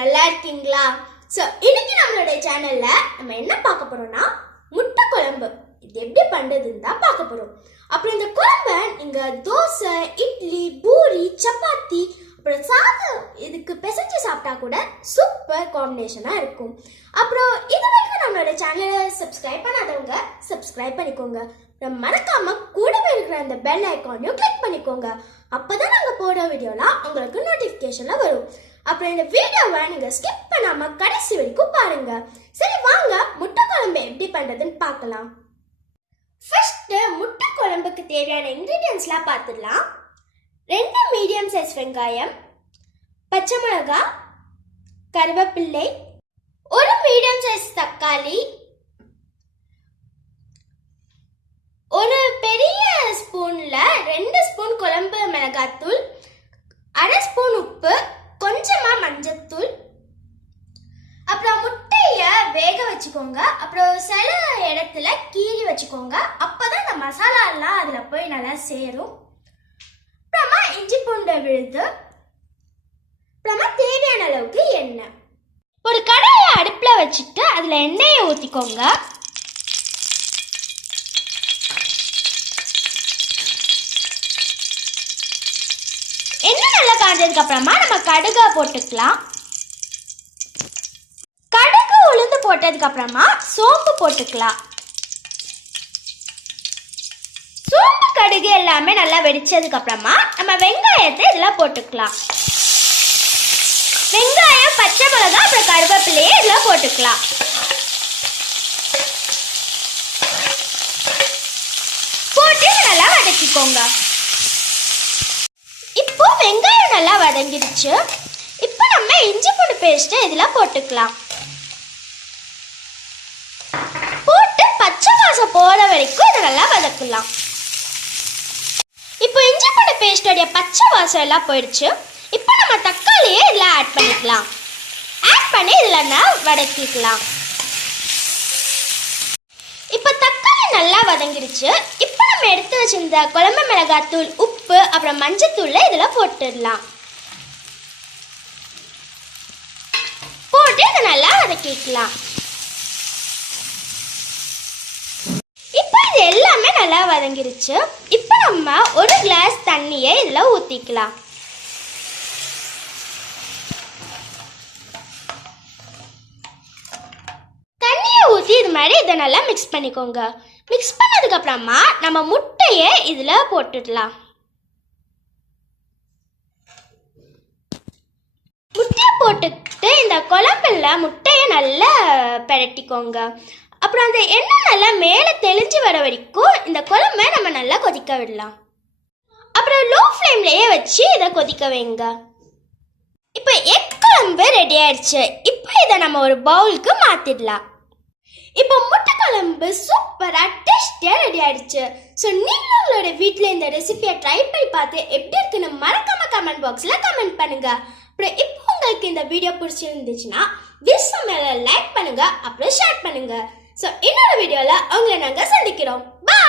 நல்லா இருக்கீங்களா? ஸோ இன்னைக்கு நம்மளுடைய சேனல்ல நம்ம என்ன பார்க்க போறோம்னா முட்டை குழம்பு. இது எப்படி பண்றதுன்னு தான் பார்க்க போறோம். அப்புறம் இந்த குழம்பை நீங்க தோசை, இட்லி, பூரி, சப்பாத்தி, அப்புறம் சாதம் இதுக்கு பிசைஞ்சு சாப்பிட்டா கூட சூப்பர் காம்பினேஷனா இருக்கும். அப்புறம் இது வரைக்கும் நம்மளோட சேனலை சப்ஸ்கிரைப் பண்ணாதவங்க சப்ஸ்கிரைப் பண்ணிக்கோங்க. மறக்காம கூடவே இருக்கிற அந்த பெல் ஐக்கானையும் கிளிக் பண்ணிக்கோங்க. அப்பதான் நாங்க போடுற வீடியோலாம் உங்களுக்கு நோட்டிபிகேஷன்ல வரும். அப்புறம் இந்த வீடியோவை நீங்க ஸ்கிப் பண்ணாம கடைசி வரைக்கும் பாருங்க. சரி வாங்க முட்டை குழம்பு எப்படி பண்றதுன்னு பார்க்கலாம். ஃபர்ஸ்ட் முட்டை குழம்புக்கு தேவையான இன்கிரீடியன்ஸ்லாம் பார்த்துடலாம். 2 மீடியம் சைஸ் வெங்காயம், பச்சை மிளகாய், கருவேப்பிள்ளை, 1 மீடியம் சைஸ் தக்காளி, ஒரு பெரிய ஸ்பூன்ல 2 ஸ்பூன் குழம்பு மிளகாத்தூள், 1/2 ஸ்பூன் உப்பு, கொஞ்சமா மஞ்சத்தூள். அப்புறம் முட்டைய வேக வச்சுக்கோங்க. அப்புறம் சில இடத்துல கீறி வச்சுக்கோங்க. அப்பதான் இந்த மசாலா எல்லாம் அதுல போய் நல்லா சேரும். அப்புறமா இஞ்சி பூண்டு விழுது, அப்புறமா தேவையான அளவுக்கு எண்ணெய். ஒரு கடாயை அடுப்புல வச்சுட்டு அதுல எண்ணெயை ஊத்திக்கோங்க. எண்ணெய் நல்லா காஞ்சதுக்கு அப்புறமா நம்ம கடுகை போட்டுக்கலாம். கடுகு உளுந்து போட்டதுக்கு அப்புறமா சோம்பு போட்டுக்கலாம். சோம்பு கடுகு எல்லாமே நல்லா வெடிச்சதுக்கு அப்புறமா நம்ம வெங்காயத்தை இதெல்லாம் போட்டுக்கலாம். வெங்காயம், பச்சை மிளகாய், அப்புறம் கருவேப்பிலையே இதெல்லாம் போட்டுக்கலாம். போட்டு நல்லா வதக்கிக்கோங்க. இப்போ வெங்காயம் நல்லா வதங்கிடுச்சு. இப்போ நம்ம இஞ்சி பூண்டு பேஸ்ட் இதெல்லாம் போட்டுக்கலாம். போட்டு பச்சை வாசம் போற வரைக்கும் இதை நல்லா வதக்கலாம். இப்போ இஞ்சி பூண்டு பேஸ்டோடைய பச்சை வாசம் எல்லாம் போயிடுச்சு. இப்போ நம்ம தக்காளியை இதில் ஆட் பண்ணிக்கலாம். ஆட் பண்ணி இதில் வதக்கிக்கலாம். இப்போ தக்காளி நல்லா வதங்கிடுச்சு. இப்போ நம்ம எடுத்து வச்சிருந்த குழம்பு மிளகாத்தூள், உப்பு, அப்புறம் மஞ்சத்தூள் இதில் போட்டுடலாம். போட்டு இதை நல்லா வதக்கிக்கலாம். இப்போ இது எல்லாமே நல்லா வதங்கிடுச்சு. இப்போ நம்ம ஒரு கிளாஸ் தண்ணியை இதில் ஊற்றிக்கலாம். தண்ணியை ஊற்றி இது மாதிரி இதை நல்லா மிக்ஸ் பண்ணிக்கோங்க. மிக்ஸ் பண்ணதுக்கு அப்புறமா நம்ம முட்டையை இதில் போட்டுடலாம். முட்டையை போட்டுட்டு இந்த குழம்புல முட்டையை நல்லா பிரட்டிக்கோங்க. அப்புறம் அந்த எண்ணெய் நல்லா மேலே தெளிஞ்சு வர வரைக்கும் இந்த குழம்பை நம்ம நல்லா கொதிக்க விடலாம். அப்புறம் லோ ஃப்ளேம்லேயே வச்சு இதை கொதிக்க வைங்க. இப்போ எக் குழம்பு ரெடி ஆயிடுச்சு. இப்போ இதை நம்ம ஒரு பவுலுக்கு மாற்றிடலாம். இப்போ முட்டை குழம்பு சூப்பராக டேஸ்டியாக ரெடி ஆயிடுச்சு. ஸோ நீங்களும் உங்களோட வீட்டில் இந்த ரெசிபியை ட்ரை பண்ணி பார்த்து எப்படி இருக்குன்னு மறக்காம கமெண்ட் பாக்ஸில் கமெண்ட் பண்ணுங்க. அப்புறம் இப்போ உங்களுக்கு இந்த வீடியோ பிடிச்சிருந்துச்சுன்னா விஷ் சமையலை லைக் பண்ணுங்க, அப்புறம் ஷேர் பண்ணுங்க. ஸோ இன்னொரு வீடியோவில் உங்களை நாங்கள் சந்திக்கிறோம். பாய்.